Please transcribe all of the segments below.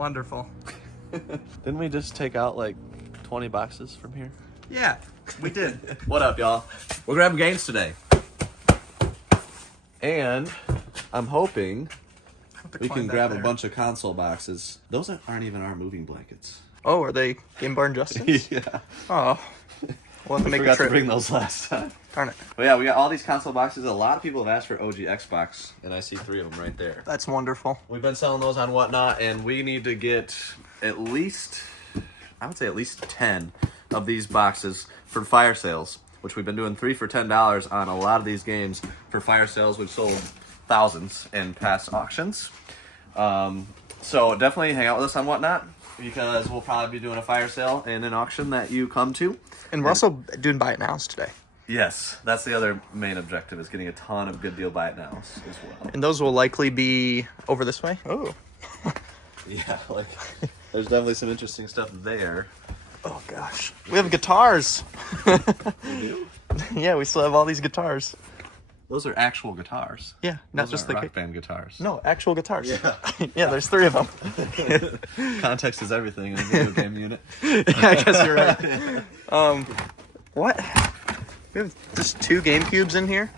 Wonderful. Didn't we just take out like 20 boxes from here? Yeah, we did. What up, y'all? We're grabbing games today. And I'm hoping we can grab a bunch of console boxes. Those aren't even our moving blankets. Oh, are they Game Bar and Justin's? Yeah. Oh. We'll have to make a Forgot trip. to bring those last time. Darn it. But yeah, we got all these console boxes. A lot of people have asked for OG Xbox, and I see 3 of them right there. That's wonderful. We've been selling those on Whatnot, and we need to get at least, I would say at least 10 of these boxes for fire sales, which we've been doing 3 for $10 on a lot of these games for fire sales. We've sold thousands in past auctions. So definitely hang out with us on Whatnot, because we'll probably be doing a fire sale and an auction that you come to. And we're also doing buy it nows today. Yes, that's the other main objective, is getting a ton of good deal buy it nows as well. And those will likely be over this way. Oh. Yeah, like there's definitely some interesting stuff there. Oh gosh. We have guitars. We do? Yeah, we still have all these guitars. Those are actual guitars. Yeah, not Those just aren't the rock band guitars. No, actual guitars. Yeah. Yeah, there's 3 of them. Context is everything in a video game unit. Yeah, I guess you're right. What? We have just 2 GameCubes in here.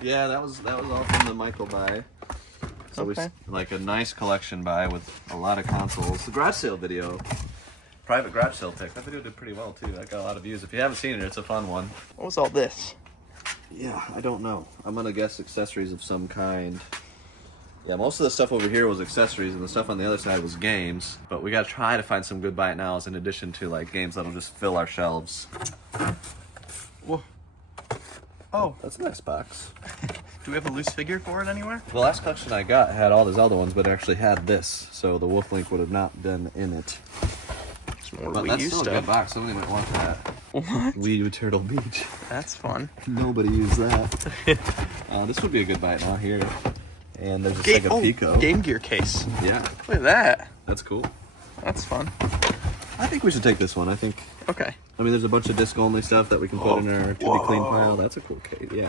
Yeah, that was all from the Michael buy. So Okay. we like a nice collection buy with a lot of consoles. The garage sale video, private garage sale pick. That video did pretty well too. That got a lot of views. If you haven't seen it, it's a fun one. What was all this? Yeah, I don't know. I'm gonna guess accessories of some kind. Yeah, most of the stuff over here was accessories, and the stuff on the other side was games. But we gotta try to find some good buy it nows in addition to like games that'll just fill our shelves. Whoa. Oh, That's a nice box. do we have a loose figure for it anywhere? The last collection I got had all those other ones, but it actually had this, so the Wolf Link would have not been in it. It's more But Wii that's U still a stuff. good box. Somebody might want that. What? Wii U Turtle Beach. That's fun. Nobody used that. This would be a good buy it now here. And there's a Sega Pico. Game Gear case. Yeah, Look at that. that's cool. That's fun. I think we should take this one. I Okay. mean, there's a bunch of disc-only stuff that we can put in our to-be-clean pile. That's a cool case, yeah.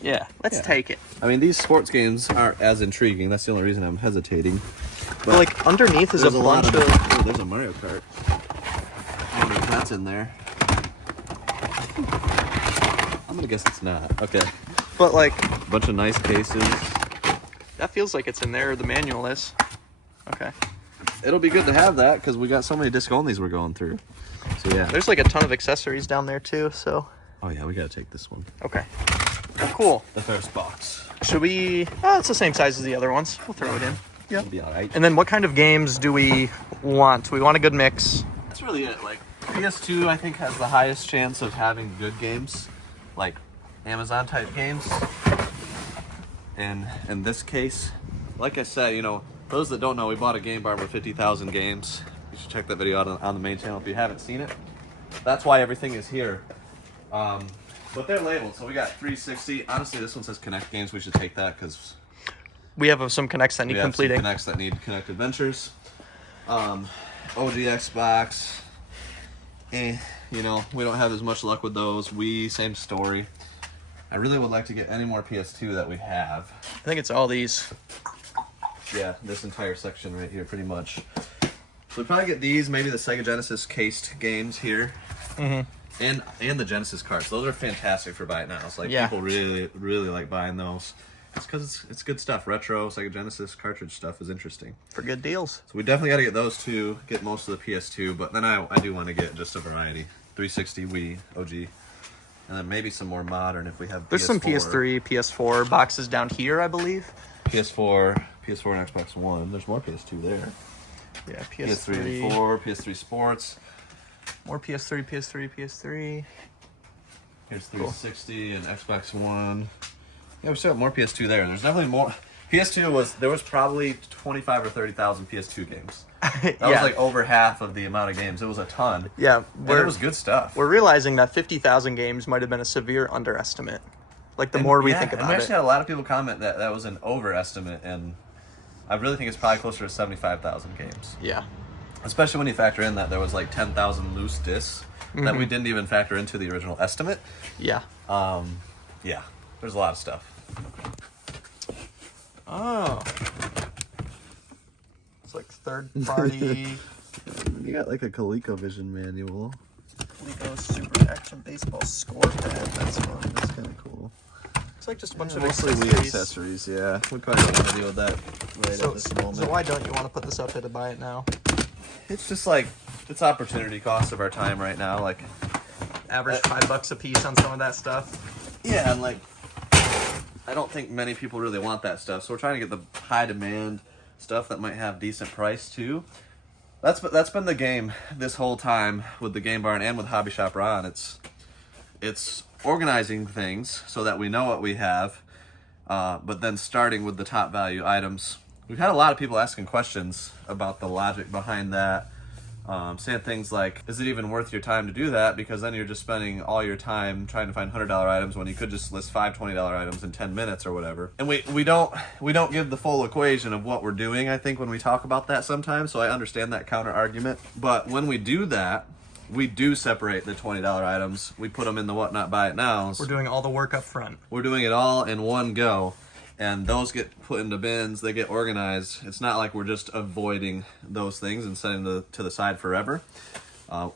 Yeah, let's Yeah. take it. I mean, these sports games aren't as intriguing. That's the only reason I'm hesitating. But like underneath is a There's lot bunch of. Oh, there's a Mario Kart. I wonder if that's in there. I'm gonna guess it's not. Okay. But like Bunch of nice cases. that feels like it's in there. The manual is. Okay. It'll be good to have that because we got so many disc-onlys we're going through. So yeah. There's like a ton of accessories down there too. So. Oh yeah, we gotta take this one. Okay. Oh, cool. The first box. Should we? Oh, it's the same size as the other ones. We'll throw it in. Yeah. It'll be alright. And then what kind of games do we want? We want a good mix. That's really it. Like PS2, I think has the highest chance of having good games, like Amazon type games. And in this case, like I said, you know, those that don't know, we bought a game bar with 50,000 games. You should check that video out on the main channel if you haven't seen it. That's why everything is here. But they're labeled, so we got 360. Honestly, this one says Connect games. We should take that because We have some connects that need we have completing. some Connects that need Connect Adventures. OG Xbox. You know, we don't have as much luck with those. Wii, same story. I really would like to get any more PS2 that we have. I think it's all these. Yeah, this entire section right here, pretty much. So we probably get these, maybe the Sega Genesis cased games here, and the Genesis carts. Those are fantastic for buy it nows. Like Yeah. people really like buying those. It's because it's good stuff. Retro Sega Genesis cartridge stuff is interesting. For good deals. So we definitely got to get those two. Get most of the PS2, but then I do want to get just a variety. 360, Wii, OG, and then maybe some more modern if we have. There's some PS3, PS4 boxes down here, I believe. PS4 and Xbox One. There's more PS2 there. Yeah, PS3 and 4, PS3 Sports. More PS3, PS3. Here's 360 and Xbox One. Yeah, we still have more PS2 there. There's definitely more. There was probably 25 or 30,000 PS2 games. That was like over half of the amount of games. It was a ton. Yeah, And it was good stuff. We're realizing that 50,000 games might have been a severe underestimate. Like the more we think and about we it. actually had a lot of people comment that that was an overestimate, and I really think it's probably closer to 75,000 games. Yeah. Especially when you factor in that there was like 10,000 loose discs that we didn't even factor into the original estimate. Yeah. Yeah, there's a lot of stuff. Oh. It's like third-party You got like a ColecoVision manual. Coleco Super Action Baseball Score Pad. That's fun. That's kind of cool. It's like just a bunch of Mostly Wii accessories, yeah. We probably don't want to deal with that right at this moment. So why don't you want to put this up here to buy it now? It's just like, it's opportunity cost of our time right now. Like, Average $5 a piece on some of that stuff. yeah, and like, I don't think many people really want that stuff. So we're trying to get the high demand stuff that might have decent price too. That's been the game this whole time with the Game Barn and with Hobby Shop Ron. It's organizing things so that we know what we have, but then starting with the top value items. We've had a lot of people asking questions about the logic behind that, saying things like, is it even worth your time to do that? Because then you're just spending all your time trying to find $100 items when you could just list 5 $20 items in 10 minutes or whatever. And we don't give the full equation of what we're doing, I think, when we talk about that sometimes, so I understand that counter argument. But when we do that, we do separate the $20 items. We put them in the Whatnot Buy It Nows. We're doing all the work up front. We're doing it all in one go. And those get put into bins, they get organized. It's not like we're just avoiding those things and setting them to the side forever.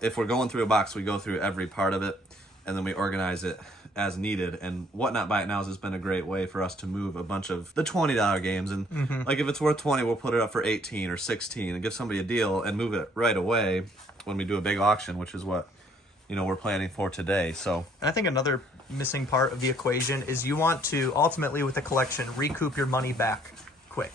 If we're going through a box, we go through every part of it, and then we organize it as needed. And Whatnot Buy It Nows has been a great way for us to move a bunch of the $20 games. And like if it's worth 20, we'll put it up for 18 or 16 and give somebody a deal and move it right away when we do a big auction, which is what we're planning for today. So I think another missing part of the equation is you want to ultimately, with a collection, recoup your money back quick.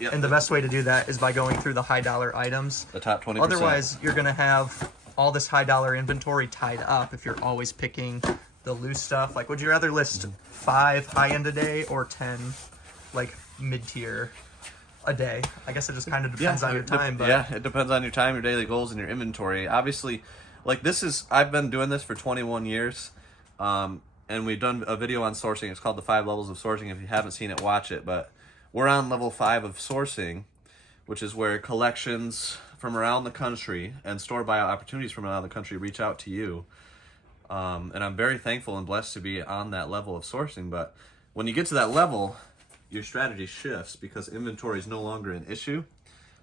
Yep. And the best way to do that is by going through the high dollar items. The top 20%. Otherwise, you're going to have all this high dollar inventory tied up if you're always picking the loose stuff. Like, would you rather list 5 high-end a day or 10 like mid-tier a day? I guess it just kind of depends on your time. But yeah, it depends on your time, your daily goals, and your inventory. Obviously, like I've been doing this for 21 years, and we've done a video on sourcing. It's called the 5 levels of sourcing. If you haven't seen it, watch it. But we're on level 5 of sourcing, which is where collections from around the country and store buyout opportunities from around the country reach out to you. And I'm very thankful and blessed to be on that level of sourcing. But when you get to that level, your strategy shifts because inventory is no longer an issue.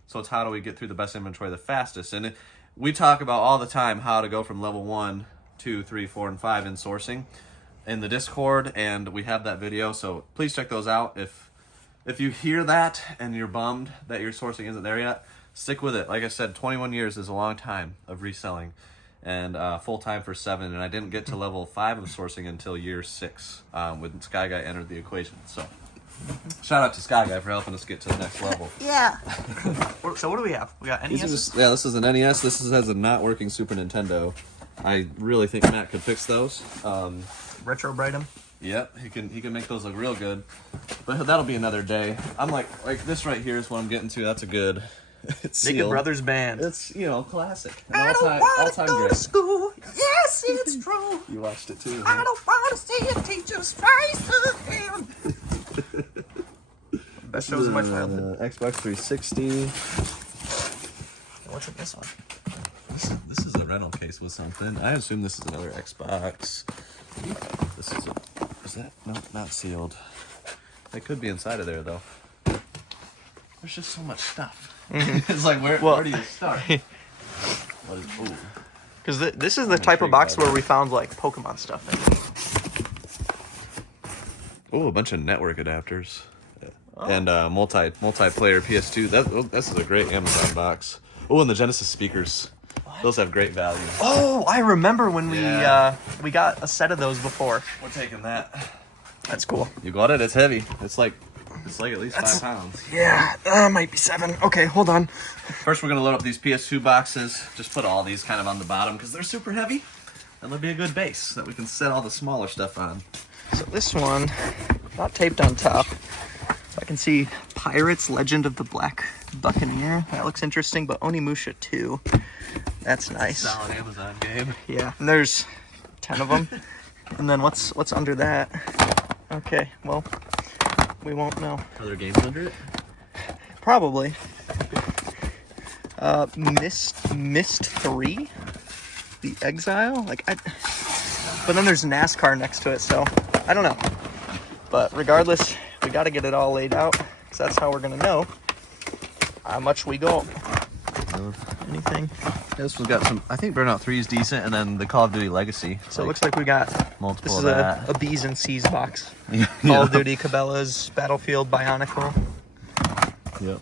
So it's how do we get through the best inventory the fastest? And we talk about all the time how to go from level 1, 2, 3, 4, and 5 in sourcing in the Discord, and we have that video. So please check those out. If you hear that and you're bummed that your sourcing isn't there yet, stick with it. Like I said, 21 years is a long time of reselling, and full time for 7. And I didn't get to level 5 of sourcing until year 6 when Sky Guy entered the equation. So shout out to Sky Guy for helping us get to the next level. Yeah. So what do we have? We got NES. This is an NES. This has a not working Super Nintendo. I really think Matt could fix those. Retro Brightum. Yep, he can make those look real good. But that'll be another day. I'm like this right here is what I'm getting to. That's a good. It's Naked sealed. Brothers Band. It's classic. I don't want to go to school. Yes, it's true. You watched it too. I don't want to see a teacher's face again. Best shows of my childhood. Xbox 360. What's in this one? This is a rental case with something. I assume this is another Xbox. This is that? No, not sealed. It could be inside of there though. There's just so much stuff. It's like where do you start? Because this is the type of box where we found like Pokemon stuff in. Oh, a bunch of network adapters. And multiplayer PS2. This is a great Amazon box. Oh, and the Genesis speakers. What? Those have great value. Oh, I remember when we got a set of those before. We're taking that. That's cool. You got it? It's heavy. It's like at least 5 pounds. Yeah, might be 7. Okay, hold on. First, we're gonna load up these PS2 boxes. Just put all these kind of on the bottom because they're super heavy, and they'll be a good base that we can set all the smaller stuff on. So this one, not taped on top. I can see Pirates: Legend of the Black Buccaneer. That looks interesting, but Onimusha 2. That's nice. Solid Amazon game. Yeah, and there's 10 of them. And then what's under that? Okay, well, we won't know. Other games under it? Probably. Mist 3? The Exile? But then there's NASCAR next to it, so I don't know. But regardless, we got to get it all laid out, because that's how we're going to know. How much we got? Anything? This one's got some. I think Burnout 3 is decent, and then the Call of Duty Legacy. So it looks like we got multiple. This is of that. a B's and C's box. Yeah. Call of Duty, Cabela's, Battlefield, Bionicle. Yep.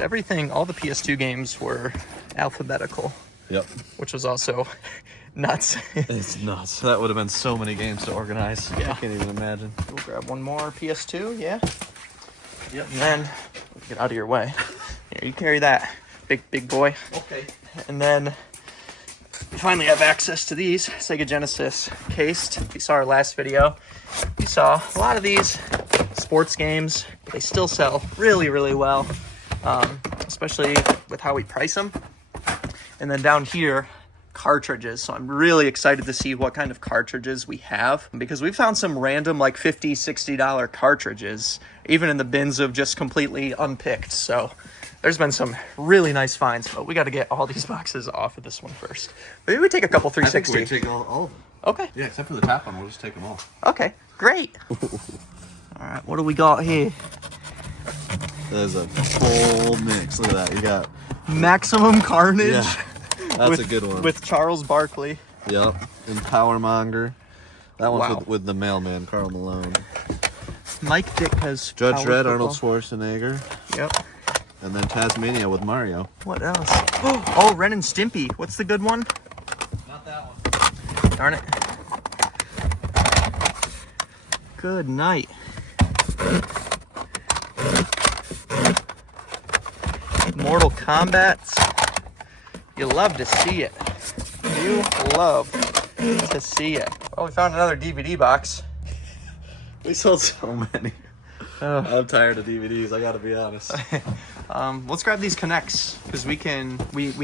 Everything, all the PS2 games were alphabetical. Yep. Which was also nuts. It's nuts. That would have been so many games to organize. Yeah. I can't even imagine. We'll grab one more PS2, yeah? Yep. And then, get out of your way. Here, you carry that, big boy. Okay. And then, we finally have access to these Sega Genesis cased. If you saw our last video, you saw a lot of these sports games, but they still sell really, really well, especially with how we price them. And then down here, cartridges. So I'm really excited to see what kind of cartridges we have, because we found some random like $50, $60 cartridges, even in the bins of just completely unpicked. So there's been some really nice finds, but we got to get all these boxes off of this one first. Maybe we take a couple 360. I think we take all of them. Okay. Yeah, except for the top one. We'll just take them all. Okay, great. All right, what do we got here? There's a full mix. Look at that. You got Maximum Carnage. Yeah, that's a good one. With Charles Barkley. Yep. And Powermonger. That one's Wow. with the mailman, Karl Malone. Mike Dick has Judge power Dredd, football. Arnold Schwarzenegger. Yep. And then Tasmania with Mario. What else? Oh, Ren and Stimpy. What's the good one? Not that one. Darn it. Good night. Mortal Kombat. You love to see it. You love to see it. Oh, we found another DVD box. We sold so many. I'm tired of DVDs, I gotta be honest. Let's grab these Connects, because we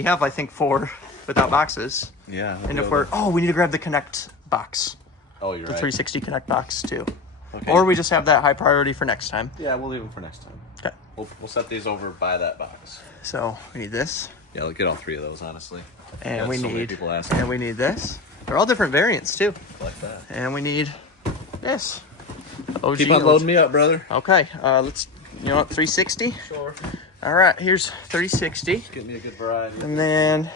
have, I think, 4 without boxes. Yeah. And if we need to grab the Connect box. Oh, you're The right. 360 Connect box, too. Okay. Or we just have that high priority for next time. Yeah, we'll leave them for next time. Okay. We'll set these over by that box. So, we need this. Yeah, let's get all 3 of those, honestly. And Got we so many need people asking. and we need this. They're all different variants too. Like that. And we need this. OG. Keep on loading me up, brother. Okay, let's 360. Sure. All right, here's 360, Get me a good variety. and then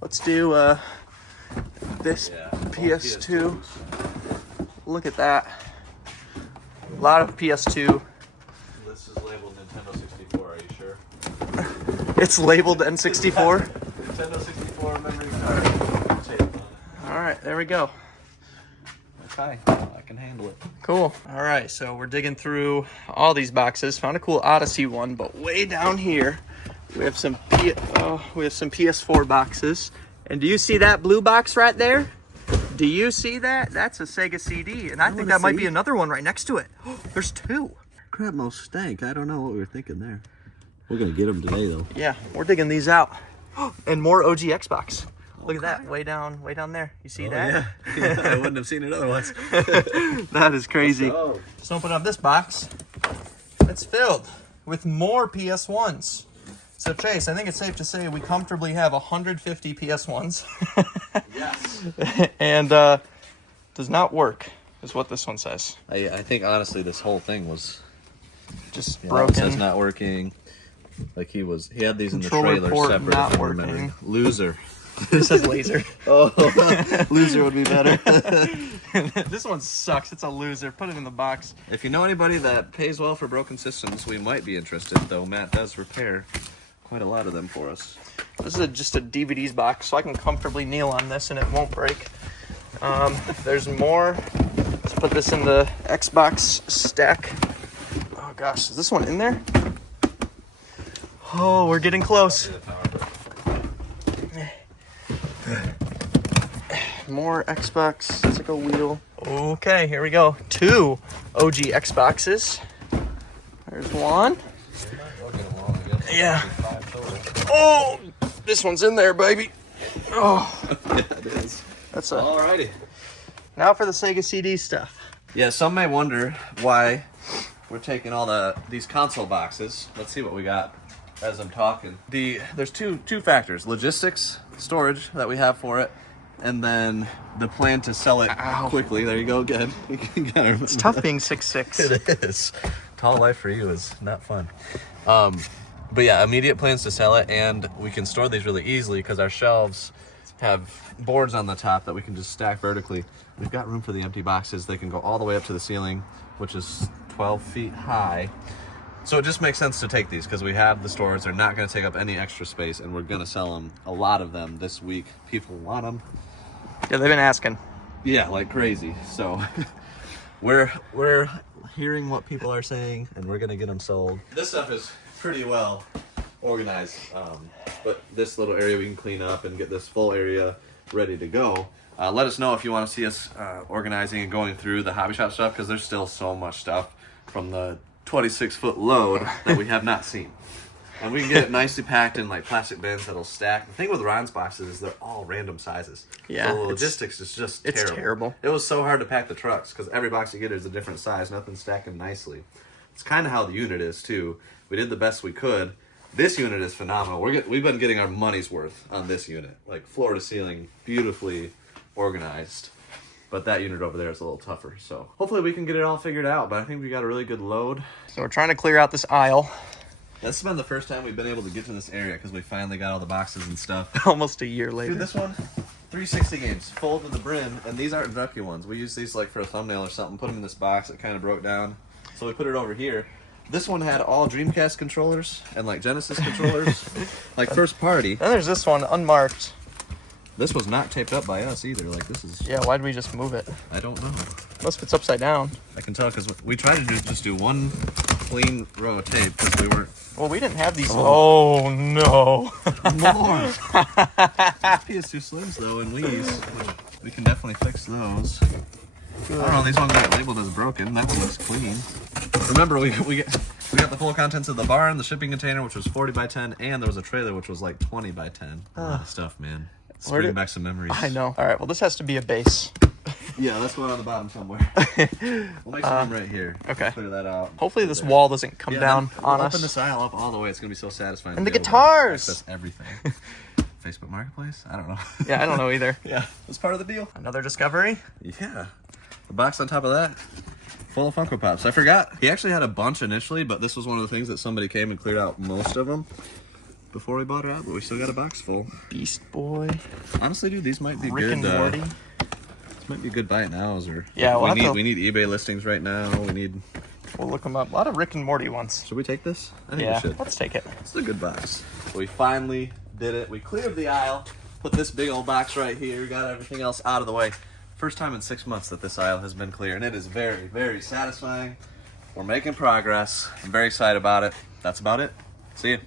let's do this Yeah. PS2. Look at that. A lot of PS2. This is labeled Nintendo 64. Are you sure? It's labeled N64. Nintendo 64 memory card. Tape on it. All right, there we go. Okay, I can handle it. Cool. All right, so we're digging through all these boxes. Found a cool Odyssey one, but way down here we have some PS4 boxes. And do you see that blue box right there? Do you see that? That's a Sega CD, and I think that might be another one right next to it. There's 2. Crap, most stank. I don't know what we were thinking there. We're gonna get them today, though. Yeah, we're digging these out. And more OG Xbox. Look at that, way down there. You see that? Yeah. I wouldn't have seen it otherwise. That is crazy. Oh. Just open up this box. It's filled with more PS1s. So Chase, I think it's safe to say we comfortably have 150 PS1s. Yes. And does not work, is what this one says. I think honestly this whole thing was Just it broken. says not working. Like he had these in the Controller trailer port separate. not if I remember. working. Loser. It says laser. Oh, loser would be better. This one sucks. It's a loser. Put it in the box. If you know anybody that pays well for broken systems, we might be interested, though Matt does repair quite a lot of them for us. This is just a DVDs box, so I can comfortably kneel on this and it won't break. There's more. Let's put this in the Xbox stack. Oh gosh, is this one in there? Oh, we're getting close. More Xbox. It's like a wheel. Okay, here we go. 2 OG Xboxes. There's one. Yeah. Oh, this one's in there, baby. Oh, Yeah, it is. that's a. Alrighty. Now for the Sega CD stuff. Yeah, some may wonder why we're taking all these console boxes. Let's see what we got as I'm talking. There's two factors: logistics, storage that we have for it, and then the plan to sell it Ow. quickly. There you go again. It's tough being 6'6". It is. tall life for you is not fun. But yeah, immediate plans to sell it, and we can store these really easily because our shelves have boards on the top that we can just stack vertically. We've got room for the empty boxes. They can go all the way up to the ceiling, which is 12 feet high. So it just makes sense to take these because we have the stores. They're not going to take up any extra space, and we're going to sell them, a lot of them this week. People want them. Yeah, they've been asking. Yeah, like crazy. So we're hearing what people are saying, and we're going to get them sold. This stuff is pretty well organized, but this little area we can clean up and get this full area ready to go. Let us know if you want to see us organizing and going through the hobby shop stuff, because there's still so much stuff from the 26-foot load that we have not seen. And we can get it nicely packed in like plastic bins that'll stack. The thing with Ron's boxes is they're all random sizes. Yeah, so the logistics is just terrible. It's terrible. It was so hard to pack the trucks because every box you get is a different size. Nothing's stacking nicely. It's kind of how the unit is too. We did the best we could. This unit is phenomenal. We've been getting our money's worth on this unit. Like floor to ceiling, beautifully organized. But that unit over there is a little tougher. So hopefully we can get it all figured out. But I think we got a really good load. So we're trying to clear out this aisle. This has been the first time we've been able to get to this area because we finally got all the boxes and stuff. Almost a year later. Dude, this one, 360 games, full to the brim. And these aren't Ducky ones. We use these like for a thumbnail or something. Put them in this box. It kind of broke down. So we put it over here. This one had all Dreamcast controllers and like Genesis controllers. Like first party. Then there's this one, unmarked. This was not taped up by us either. Like this is... Yeah, why'd we just move it? I don't know. Unless if it's upside down. I can tell because we tried to just do one clean row of tape because we weren't... Well, we didn't have these. Oh, no. More. PS2 Slims though and Wii's. We can definitely fix those. Good. I don't know, these ones got labeled as broken. That one was clean. Remember, we got the full contents of the barn, the shipping container, which was 40 by 10, and there was a trailer, which was like 20 by 10. A lot of stuff, man. It's bringing back some memories. I know. All right, well, this has to be a base. Yeah, let's go on the bottom somewhere. We'll make some room right here. Okay. Clear that out. Hopefully this wall doesn't come down on us. Open this aisle up all the way. It's going to be so satisfying. And the guitars! That's everything. Facebook Marketplace? I don't know. Yeah, I don't know either. Yeah, that's part of the deal. Another discovery? Yeah. The box on top of that, full of Funko Pops. I forgot. He actually had a bunch initially, but this was one of the things that somebody came and cleared out most of them before we bought it out, but we still got a box full. Beast Boy. Honestly, dude, these might be Rick good. And Morty. This might be good buy it nows, or yeah, we need eBay listings right now. We'll look them up. A lot of Rick and Morty ones. Should we take this? I think yeah, we should. Let's take it. It's a good box. We finally did it. We cleared the aisle, put this big old box right here, got everything else out of the way. First time in 6 months that this aisle has been clear, and it is very, very satisfying. We're making progress. I'm very excited about it. That's about it. See you.